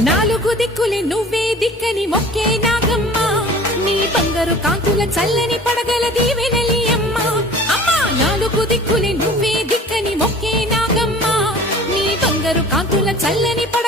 నాలుగు దిక్కులే నువ్వే దిక్కని మొక్కే నాగమ్మ నీ బంగారు కాంతుల చల్లని పడగల దీవెనలి అమ్మ అమ్మా నాలుగు దిక్కులే నువ్వే దిక్కని మొక్కే నాగమ్మ నీ బంగారు కాంతుల చల్లని